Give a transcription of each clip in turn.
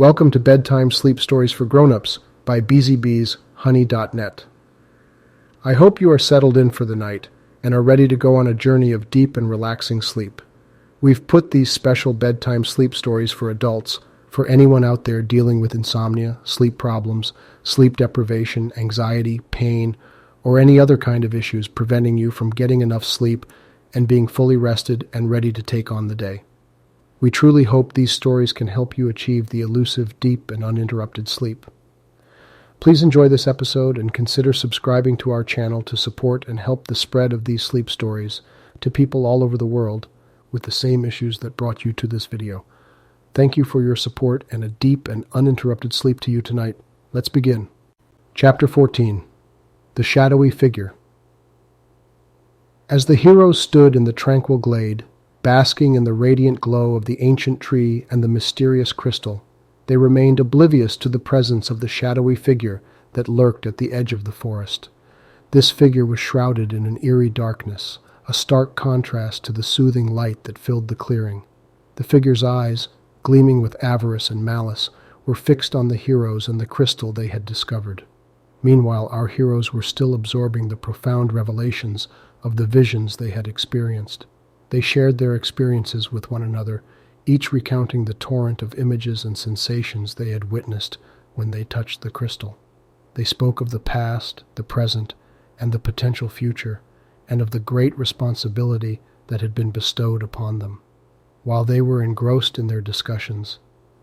Welcome to Bedtime Sleep Stories for Grown-Ups by bzbshoney.net. I hope you are settled in for the night and are ready to go on a journey of deep and relaxing sleep. We've put these special bedtime sleep stories for adults for anyone out there dealing with insomnia, sleep problems, sleep deprivation, anxiety, pain, or any other kind of issues preventing you from getting enough sleep and being fully rested and ready to take on the day. We truly hope these stories can help you achieve the elusive, deep, and uninterrupted sleep. Please enjoy this episode and consider subscribing to our channel to support and help the spread of these sleep stories to people all over the world with the same issues that brought you to this video. Thank you for your support and a deep and uninterrupted sleep to you tonight. Let's begin. Chapter 14. The Shadowy Figure. As the heroes stood in the tranquil glade, basking in the radiant glow of the ancient tree and the mysterious crystal, they remained oblivious to the presence of the shadowy figure that lurked at the edge of the forest. This figure was shrouded in an eerie darkness, a stark contrast to the soothing light that filled the clearing. The figure's eyes, gleaming with avarice and malice, were fixed on the heroes and the crystal they had discovered. Meanwhile, our heroes were still absorbing the profound revelations of the visions they had experienced. They shared their experiences with one another, each recounting the torrent of images and sensations they had witnessed when they touched the crystal. They spoke of the past, the present, and the potential future, and of the great responsibility that had been bestowed upon them. While they were engrossed in their discussions,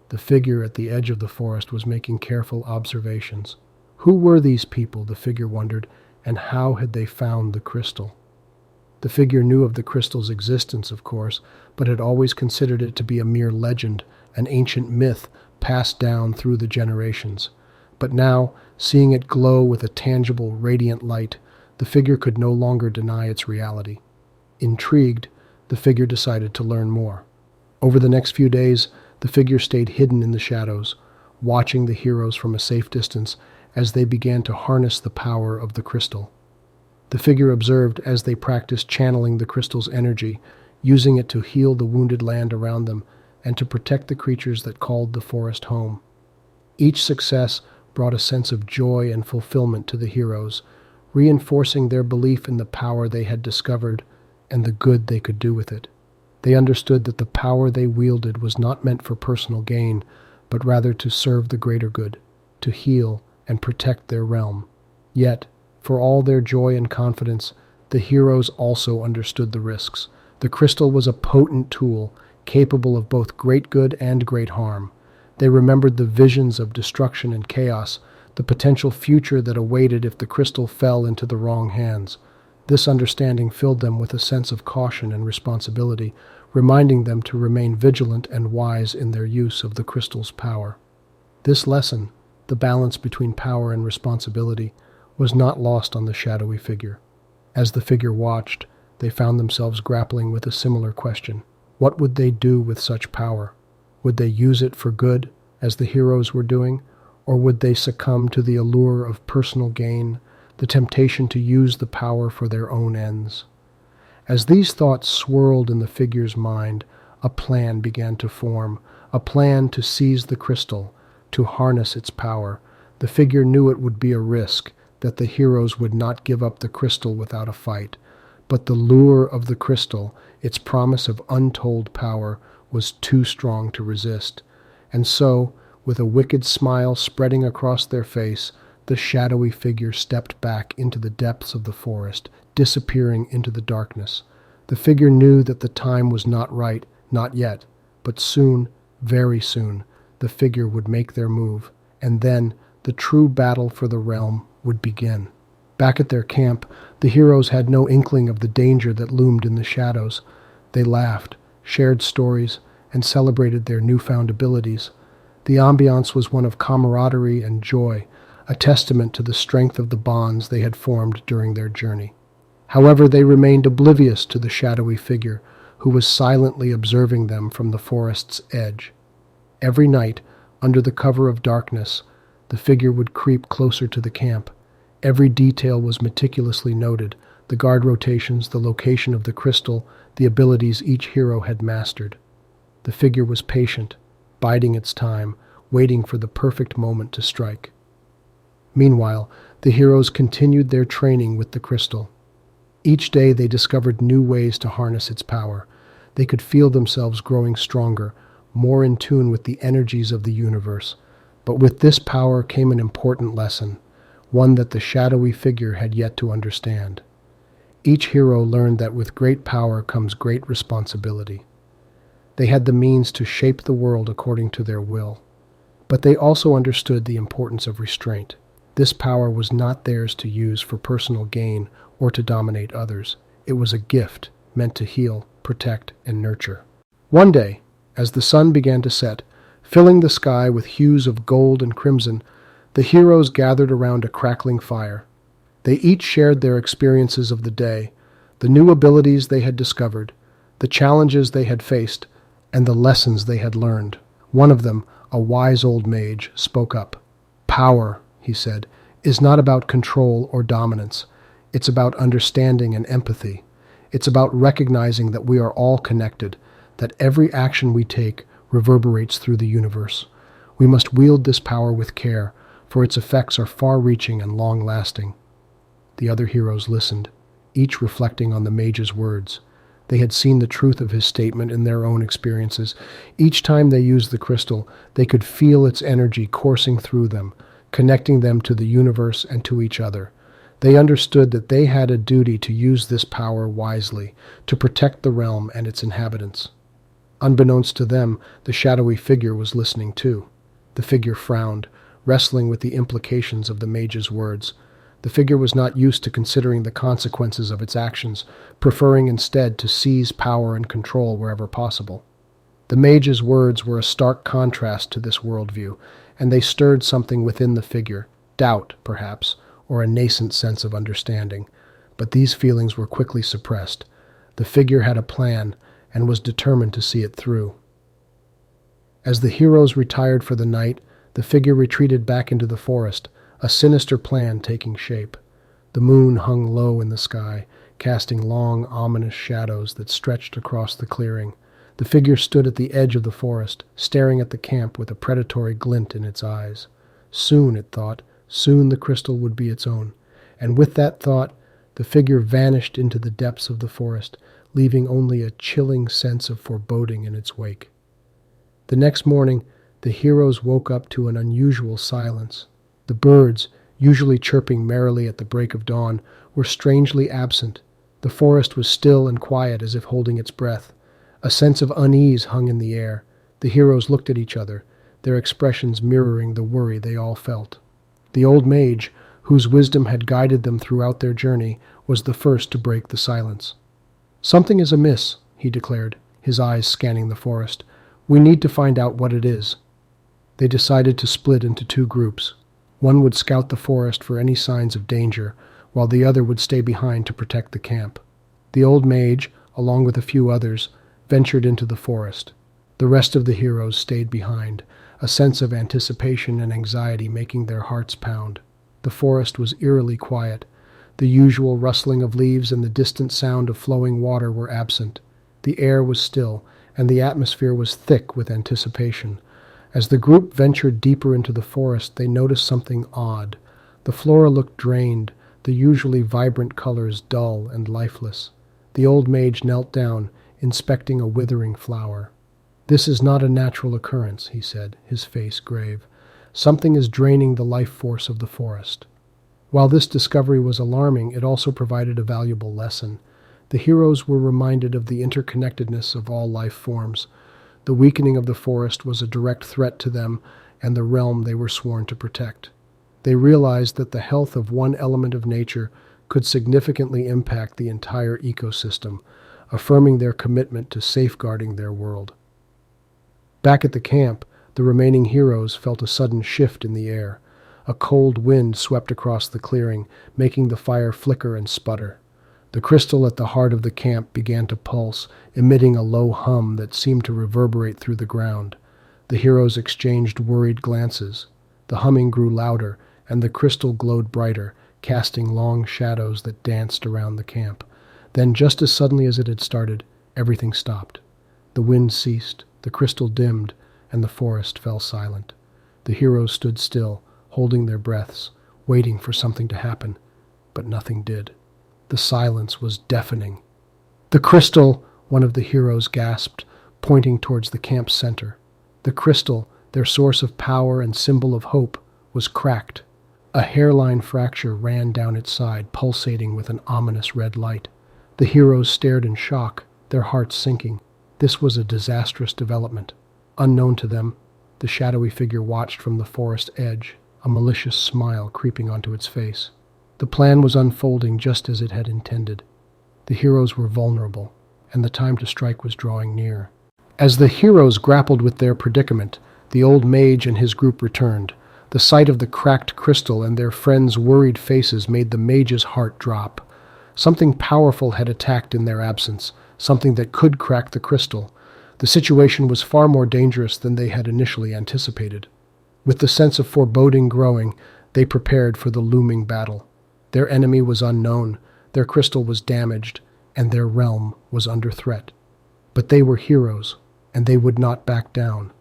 the figure at the edge of the forest was making careful observations. Who were these people, the figure wondered, and how had they found the crystal? The figure knew of the crystal's existence, of course, but had always considered it to be a mere legend, an ancient myth passed down through the generations. But now, seeing it glow with a tangible, radiant light, the figure could no longer deny its reality. Intrigued, the figure decided to learn more. Over the next few days, the figure stayed hidden in the shadows, watching the heroes from a safe distance as they began to harness the power of the crystal. The figure observed as they practiced channeling the crystal's energy, using it to heal the wounded land around them and to protect the creatures that called the forest home. Each success brought a sense of joy and fulfillment to the heroes, reinforcing their belief in the power they had discovered and the good they could do with it. They understood that the power they wielded was not meant for personal gain, but rather to serve the greater good, to heal and protect their realm. Yet, for all their joy and confidence, the heroes also understood the risks. The crystal was a potent tool, capable of both great good and great harm. They remembered the visions of destruction and chaos, the potential future that awaited if the crystal fell into the wrong hands. This understanding filled them with a sense of caution and responsibility, reminding them to remain vigilant and wise in their use of the crystal's power. This lesson, the balance between power and responsibility, was not lost on the shadowy figure. As the figure watched, they found themselves grappling with a similar question. What would they do with such power? Would they use it for good, as the heroes were doing, or would they succumb to the allure of personal gain, the temptation to use the power for their own ends? As these thoughts swirled in the figure's mind, a plan began to form, a plan to seize the crystal, to harness its power. The figure knew it would be a risk, that the heroes would not give up the crystal without a fight. But the lure of the crystal, its promise of untold power, was too strong to resist. And so, with a wicked smile spreading across their face, the shadowy figure stepped back into the depths of the forest, disappearing into the darkness. The figure knew that the time was not right, not yet, but soon, very soon, the figure would make their move, and then the true battle for the realm would begin. Back at their camp, the heroes had no inkling of the danger that loomed in the shadows. They laughed, shared stories, and celebrated their newfound abilities. The ambiance was one of camaraderie and joy, a testament to the strength of the bonds they had formed during their journey. However, they remained oblivious to the shadowy figure, who was silently observing them from the forest's edge. Every night, under the cover of darkness, the figure would creep closer to the camp. Every detail was meticulously noted, the guard rotations, the location of the crystal, the abilities each hero had mastered. The figure was patient, biding its time, waiting for the perfect moment to strike. Meanwhile, the heroes continued their training with the crystal. Each day they discovered new ways to harness its power. They could feel themselves growing stronger, more in tune with the energies of the universe. But with this power came an important lesson, one that the shadowy figure had yet to understand. Each hero learned that with great power comes great responsibility. They had the means to shape the world according to their will. But they also understood the importance of restraint. This power was not theirs to use for personal gain or to dominate others. It was a gift meant to heal, protect, and nurture. One day, as the sun began to set, filling the sky with hues of gold and crimson, the heroes gathered around a crackling fire. They each shared their experiences of the day, the new abilities they had discovered, the challenges they had faced, and the lessons they had learned. One of them, a wise old mage, spoke up. "Power," he said, "is not about control or dominance. It's about understanding and empathy. It's about recognizing that we are all connected, that every action we take reverberates through the universe. We must wield this power with care, for its effects are far-reaching and long-lasting." The other heroes listened, each reflecting on the mage's words. They had seen the truth of his statement in their own experiences. Each time they used the crystal, they could feel its energy coursing through them, connecting them to the universe and to each other. They understood that they had a duty to use this power wisely, to protect the realm and its inhabitants. Unbeknownst to them, the shadowy figure was listening too. The figure frowned, wrestling with the implications of the mage's words. The figure was not used to considering the consequences of its actions, preferring instead to seize power and control wherever possible. The mage's words were a stark contrast to this worldview, and they stirred something within the figure, doubt, perhaps, or a nascent sense of understanding. But these feelings were quickly suppressed. The figure had a plan, and was determined to see it through. As the heroes retired for the night, the figure retreated back into the forest, a sinister plan taking shape. The moon hung low in the sky, casting long, ominous shadows that stretched across the clearing. The figure stood at the edge of the forest, staring at the camp with a predatory glint in its eyes. Soon, it thought, soon the crystal would be its own. And with that thought, the figure vanished into the depths of the forest, leaving only a chilling sense of foreboding in its wake. The next morning, the heroes woke up to an unusual silence. The birds, usually chirping merrily at the break of dawn, were strangely absent. The forest was still and quiet as if holding its breath. A sense of unease hung in the air. The heroes looked at each other, their expressions mirroring the worry they all felt. The old mage, whose wisdom had guided them throughout their journey, was the first to break the silence. "Something is amiss," he declared, his eyes scanning the forest. "We need to find out what it is." They decided to split into two groups. One would scout the forest for any signs of danger, while the other would stay behind to protect the camp. The old mage, along with a few others, ventured into the forest. The rest of the heroes stayed behind, a sense of anticipation and anxiety making their hearts pound. The forest was eerily quiet. The usual rustling of leaves and the distant sound of flowing water were absent. The air was still, and the atmosphere was thick with anticipation. As the group ventured deeper into the forest, they noticed something odd. The flora looked drained, the usually vibrant colors dull and lifeless. The old mage knelt down, inspecting a withering flower. "This is not a natural occurrence," he said, his face grave. "Something is draining the life force of the forest." While this discovery was alarming, it also provided a valuable lesson. The heroes were reminded of the interconnectedness of all life forms. The weakening of the forest was a direct threat to them and the realm they were sworn to protect. They realized that the health of one element of nature could significantly impact the entire ecosystem, affirming their commitment to safeguarding their world. Back at the camp, the remaining heroes felt a sudden shift in the air. A cold wind swept across the clearing, making the fire flicker and sputter. The crystal at the heart of the camp began to pulse, emitting a low hum that seemed to reverberate through the ground. The heroes exchanged worried glances. The humming grew louder, and the crystal glowed brighter, casting long shadows that danced around the camp. Then, just as suddenly as it had started, everything stopped. The wind ceased, the crystal dimmed, and the forest fell silent. The heroes stood still, holding their breaths, waiting for something to happen, but nothing did. The silence was deafening. "The crystal!" one of the heroes gasped, pointing towards the camp's center. The crystal, their source of power and symbol of hope, was cracked. A hairline fracture ran down its side, pulsating with an ominous red light. The heroes stared in shock, their hearts sinking. This was a disastrous development. Unknown to them, the shadowy figure watched from the forest edge, a malicious smile creeping onto its face. The plan was unfolding just as it had intended. The heroes were vulnerable, and the time to strike was drawing near. As the heroes grappled with their predicament, the old mage and his group returned. The sight of the cracked crystal and their friends' worried faces made the mage's heart drop. Something powerful had attacked in their absence, something that could crack the crystal. The situation was far more dangerous than they had initially anticipated. With the sense of foreboding growing, they prepared for the looming battle. Their enemy was unknown, their crystal was damaged, and their realm was under threat. But they were heroes, and they would not back down.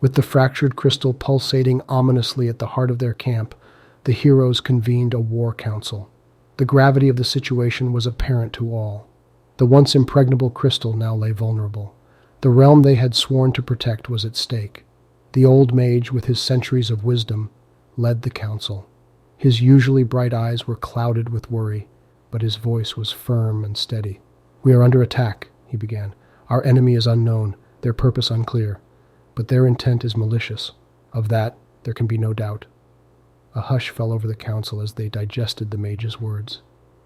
With the fractured crystal pulsating ominously at the heart of their camp, the heroes convened a war council. The gravity of the situation was apparent to all. The once impregnable crystal now lay vulnerable. The realm they had sworn to protect was at stake. The old mage, with his centuries of wisdom, led the council. His usually bright eyes were clouded with worry, but his voice was firm and steady. "We are under attack," he began. "Our enemy is unknown, their purpose unclear, but their intent is malicious. Of that, there can be no doubt." A hush fell over the council as they digested the mage's words.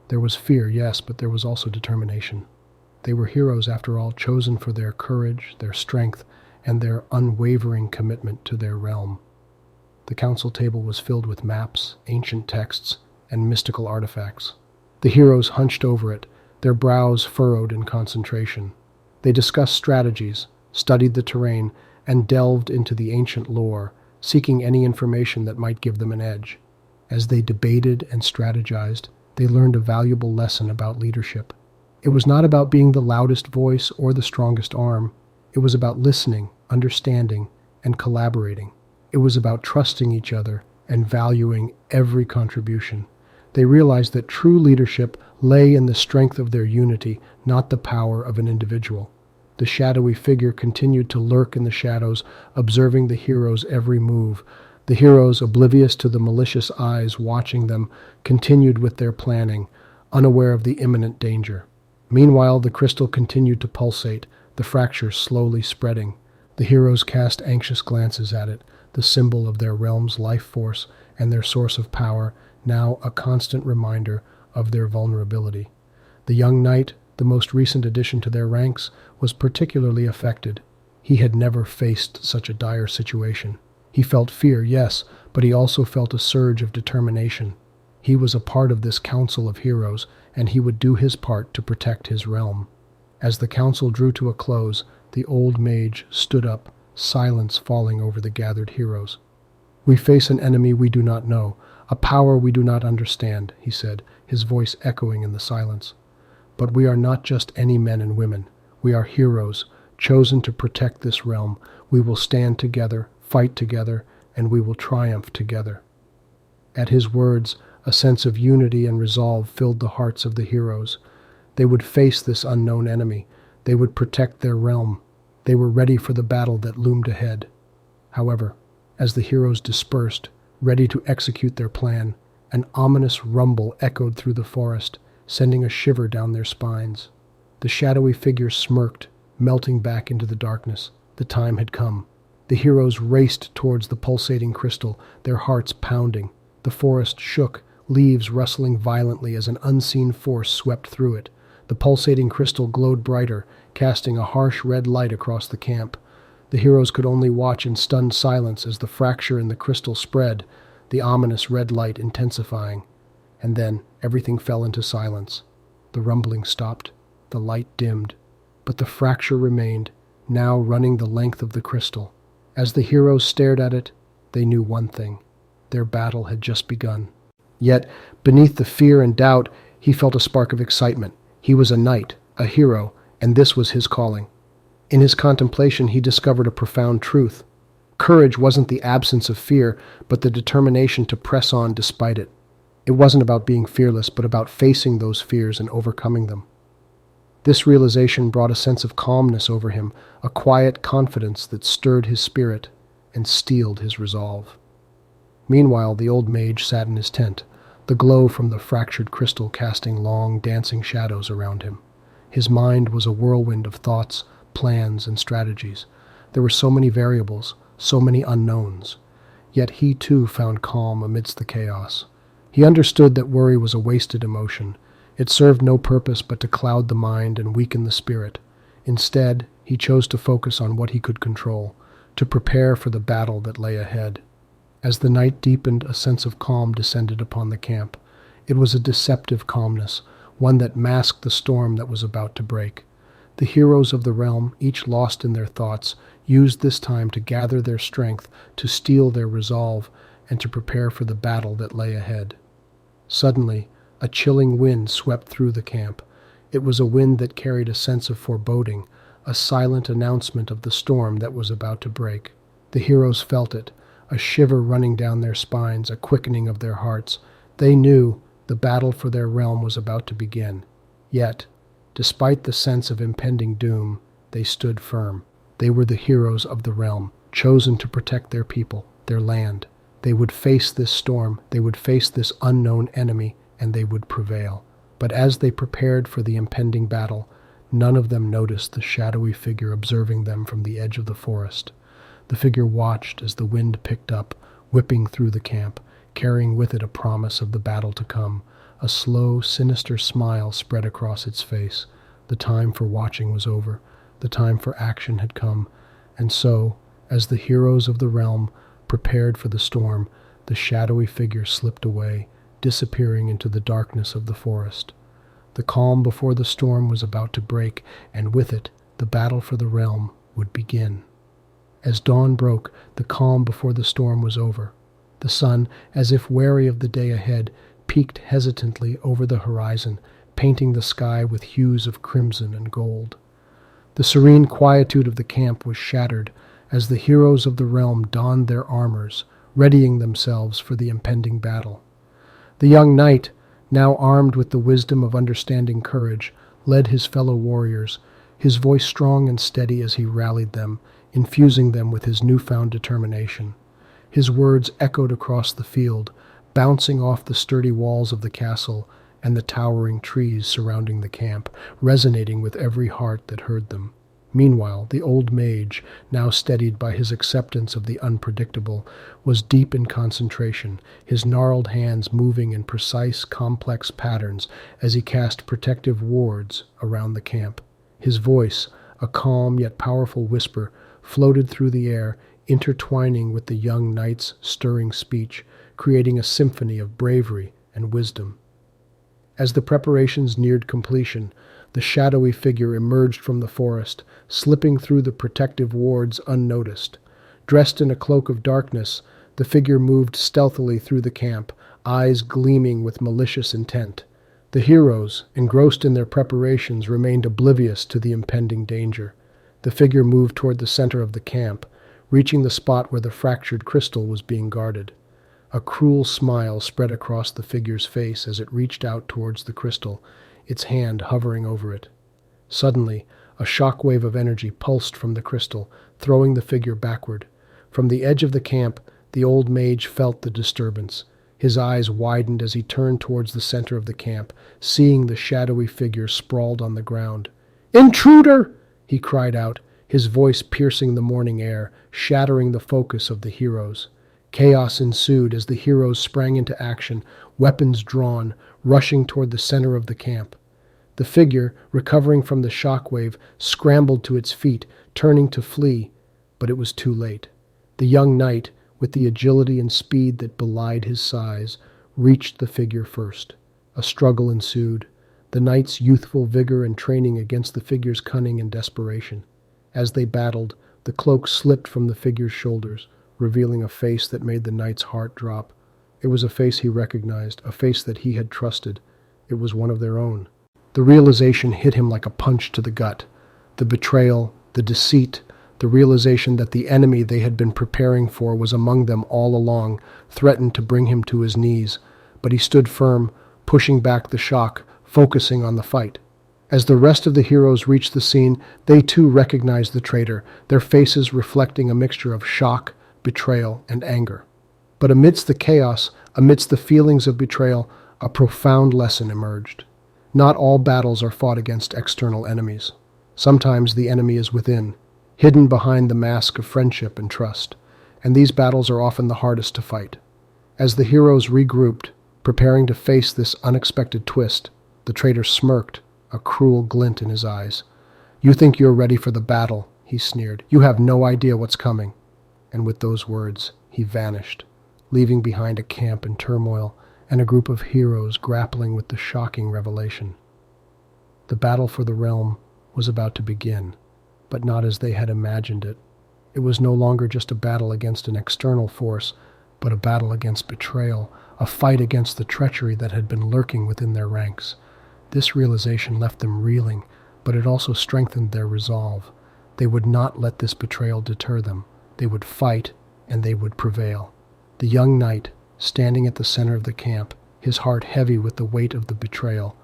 There was fear, yes, but there was also determination. They were heroes, after all, chosen for their courage, their strength, and their unwavering commitment to their realm. The council table was filled with maps, ancient texts, and mystical artifacts. The heroes hunched over it, their brows furrowed in concentration. They discussed strategies, studied the terrain, and delved into the ancient lore, seeking any information that might give them an edge. As they debated and strategized, they learned a valuable lesson about leadership. It was not about being the loudest voice or the strongest arm. It was about listening, understanding, and collaborating. It was about trusting each other and valuing every contribution. They realized that true leadership lay in the strength of their unity, not the power of an individual. The shadowy figure continued to lurk in the shadows, observing the heroes' every move. The heroes, oblivious to the malicious eyes watching them, continued with their planning, unaware of the imminent danger. Meanwhile, the crystal continued to pulsate, the fracture slowly spreading. The heroes cast anxious glances at it, the symbol of their realm's life force and their source of power, now a constant reminder of their vulnerability. The young knight, the most recent addition to their ranks, was particularly affected. He had never faced such a dire situation. He felt fear, yes, but he also felt a surge of determination. He was a part of this council of heroes, and he would do his part to protect his realm. As the council drew to a close, the old mage stood up, silence falling over the gathered heroes. "We face an enemy we do not know, a power we do not understand," he said, his voice echoing in the silence. "But we are not just any men and women. We are heroes, chosen to protect this realm. We will stand together, fight together, and we will triumph together." At his words, a sense of unity and resolve filled the hearts of the heroes. They would face this unknown enemy. They would protect their realm. They were ready for the battle that loomed ahead. However, as the heroes dispersed, ready to execute their plan, an ominous rumble echoed through the forest, sending a shiver down their spines. The shadowy figure smirked, melting back into the darkness. The time had come. The heroes raced towards the pulsating crystal, their hearts pounding. The forest shook, leaves rustling violently as an unseen force swept through it. The pulsating crystal glowed brighter, casting a harsh red light across the camp. The heroes could only watch in stunned silence as the fracture in the crystal spread, the ominous red light intensifying. And then everything fell into silence. The rumbling stopped, the light dimmed, but the fracture remained, now running the length of the crystal. As the heroes stared at it, they knew one thing: their battle had just begun. Yet, beneath the fear and doubt, he felt a spark of excitement. He was a knight, a hero, and this was his calling. In his contemplation, he discovered a profound truth. Courage wasn't the absence of fear, but the determination to press on despite it. It wasn't about being fearless, but about facing those fears and overcoming them. This realization brought a sense of calmness over him, a quiet confidence that stirred his spirit and steeled his resolve. Meanwhile, the old mage sat in his tent, the glow from the fractured crystal casting long, dancing shadows around him. His mind was a whirlwind of thoughts, plans, and strategies. There were so many variables, so many unknowns. Yet he too found calm amidst the chaos. He understood that worry was a wasted emotion. It served no purpose but to cloud the mind and weaken the spirit. Instead, he chose to focus on what he could control, to prepare for the battle that lay ahead. As the night deepened, a sense of calm descended upon the camp. It was a deceptive calmness, one that masked the storm that was about to break. The heroes of the realm, each lost in their thoughts, used this time to gather their strength, to steel their resolve, and to prepare for the battle that lay ahead. Suddenly, a chilling wind swept through the camp. It was a wind that carried a sense of foreboding, a silent announcement of the storm that was about to break. The heroes felt it, a shiver running down their spines, a quickening of their hearts. They knew the battle for their realm was about to begin. Yet, despite the sense of impending doom, they stood firm. They were the heroes of the realm, chosen to protect their people, their land. They would face this storm, they would face this unknown enemy, and they would prevail. But as they prepared for the impending battle, none of them noticed the shadowy figure observing them from the edge of the forest. The figure watched as the wind picked up, whipping through the camp, carrying with it a promise of the battle to come. A slow, sinister smile spread across its face. The time for watching was over. The time for action had come. And so, as the heroes of the realm prepared for the storm, the shadowy figure slipped away, disappearing into the darkness of the forest. The calm before the storm was about to break, and with it, the battle for the realm would begin. As dawn broke, the calm before the storm was over. The sun, as if wary of the day ahead, peeked hesitantly over the horizon, painting the sky with hues of crimson and gold. The serene quietude of the camp was shattered as the heroes of the realm donned their armors, readying themselves for the impending battle. The young knight, now armed with the wisdom of understanding courage, led his fellow warriors, his voice strong and steady as he rallied them, infusing them with his newfound determination. His words echoed across the field, bouncing off the sturdy walls of the castle and the towering trees surrounding the camp, resonating with every heart that heard them. Meanwhile, the old mage, now steadied by his acceptance of the unpredictable, was deep in concentration, his gnarled hands moving in precise, complex patterns as he cast protective wards around the camp. His voice, a calm yet powerful whisper, floated through the air, intertwining with the young knight's stirring speech, creating a symphony of bravery and wisdom. As the preparations neared completion, the shadowy figure emerged from the forest, slipping through the protective wards unnoticed. Dressed in a cloak of darkness, the figure moved stealthily through the camp, eyes gleaming with malicious intent. The heroes, engrossed in their preparations, remained oblivious to the impending danger. The figure moved toward the center of the camp, reaching the spot where the fractured crystal was being guarded. A cruel smile spread across the figure's face as it reached out towards the crystal, its hand hovering over it. Suddenly, a shockwave of energy pulsed from the crystal, throwing the figure backward. From the edge of the camp, the old mage felt the disturbance. His eyes widened as he turned towards the center of the camp, seeing the shadowy figure sprawled on the ground. "Intruder!" he cried out, his voice piercing the morning air, shattering the focus of the heroes. Chaos ensued as the heroes sprang into action, weapons drawn, rushing toward the center of the camp. The figure, recovering from the shockwave, scrambled to its feet, turning to flee, but it was too late. The young knight, with the agility and speed that belied his size, reached the figure first. A struggle ensued, the knight's youthful vigor and training against the figure's cunning and desperation. As they battled, the cloak slipped from the figure's shoulders, revealing a face that made the knight's heart drop. It was a face he recognized, a face that he had trusted. It was one of their own. The realization hit him like a punch to the gut. The betrayal, the deceit, The realization that the enemy they had been preparing for was among them all along threatened to bring him to his knees, but he stood firm, pushing back the shock, focusing on the fight. As the rest of the heroes reached the scene, they too recognized the traitor, their faces reflecting a mixture of shock, betrayal, and anger. But amidst the chaos, amidst the feelings of betrayal, a profound lesson emerged. Not all battles are fought against external enemies. Sometimes the enemy is within, hidden behind the mask of friendship and trust, and these battles are often the hardest to fight. As the heroes regrouped, preparing to face this unexpected twist, the traitor smirked, a cruel glint in his eyes. "You think you're ready for the battle," he sneered. "You have no idea what's coming." And with those words, he vanished, leaving behind a camp in turmoil and a group of heroes grappling with the shocking revelation. The battle for the realm was about to begin, but not as they had imagined it. It was no longer just a battle against an external force, but a battle against betrayal, a fight against the treachery that had been lurking within their ranks. This realization left them reeling, but it also strengthened their resolve. They would not let this betrayal deter them. They would fight, and they would prevail. The young knight, standing at the center of the camp, his heart heavy with the weight of the betrayal,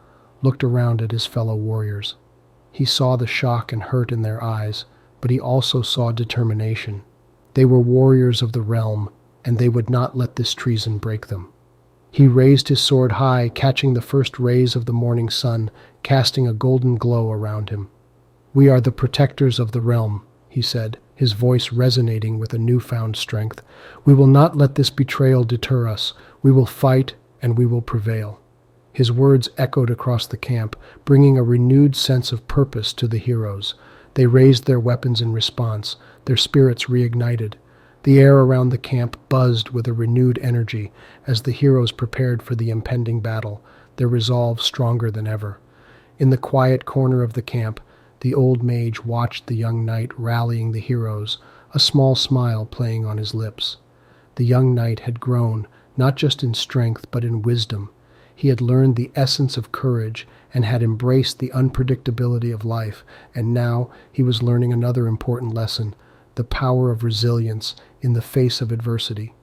looked around at his fellow warriors. He saw the shock and hurt in their eyes, but he also saw determination. They were warriors of the realm, and they would not let this treason break them. He raised his sword high, catching the first rays of the morning sun, casting a golden glow around him. "We are the protectors of the realm," he said, his voice resonating with a newfound strength. "We will not let this betrayal deter us. We will fight, and we will prevail." His words echoed across the camp, bringing a renewed sense of purpose to the heroes. They raised their weapons in response, their spirits reignited. The air around the camp buzzed with a renewed energy as the heroes prepared for the impending battle, their resolve stronger than ever. In the quiet corner of the camp, the old mage watched the young knight rallying the heroes, a small smile playing on his lips. The young knight had grown, not just in strength but in wisdom. He had learned the essence of courage and had embraced the unpredictability of life, and now he was learning another important lesson: the power of resilience in the face of adversity.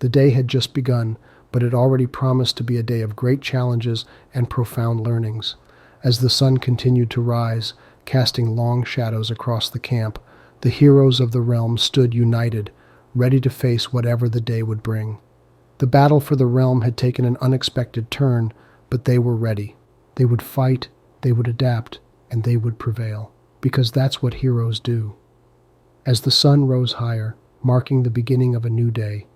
The day had just begun, but it already promised to be a day of great challenges and profound learnings. As the sun continued to rise, casting long shadows across the camp, the heroes of the realm stood united, ready to face whatever the day would bring. The battle for the realm had taken an unexpected turn, but they were ready. They would fight, they would adapt, and they would prevail, because that's what heroes do. As the sun rose higher, marking the beginning of a new day,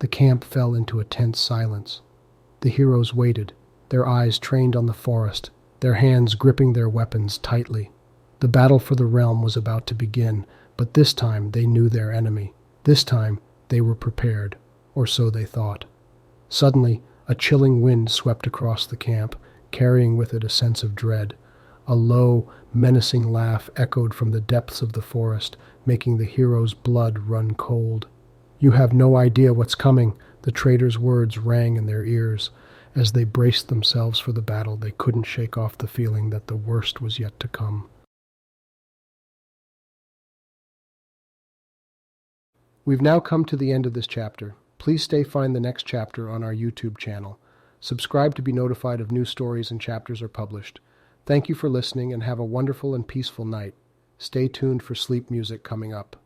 the camp fell into a tense silence. The heroes waited, their eyes trained on the forest, their hands gripping their weapons tightly. The battle for the realm was about to begin, but this time they knew their enemy. This time they were prepared, or so they thought. Suddenly, a chilling wind swept across the camp, carrying with it a sense of dread. A low, menacing laugh echoed from the depths of the forest, making the heroes' blood run cold. "You have no idea what's coming," the traitor's words rang in their ears. As they braced themselves for the battle, they couldn't shake off the feeling that the worst was yet to come. We've now come to the end of this chapter. Please find the next chapter on our YouTube channel. Subscribe to be notified of new stories and chapters are published. Thank you for listening and have a wonderful and peaceful night. Stay tuned for sleep music coming up.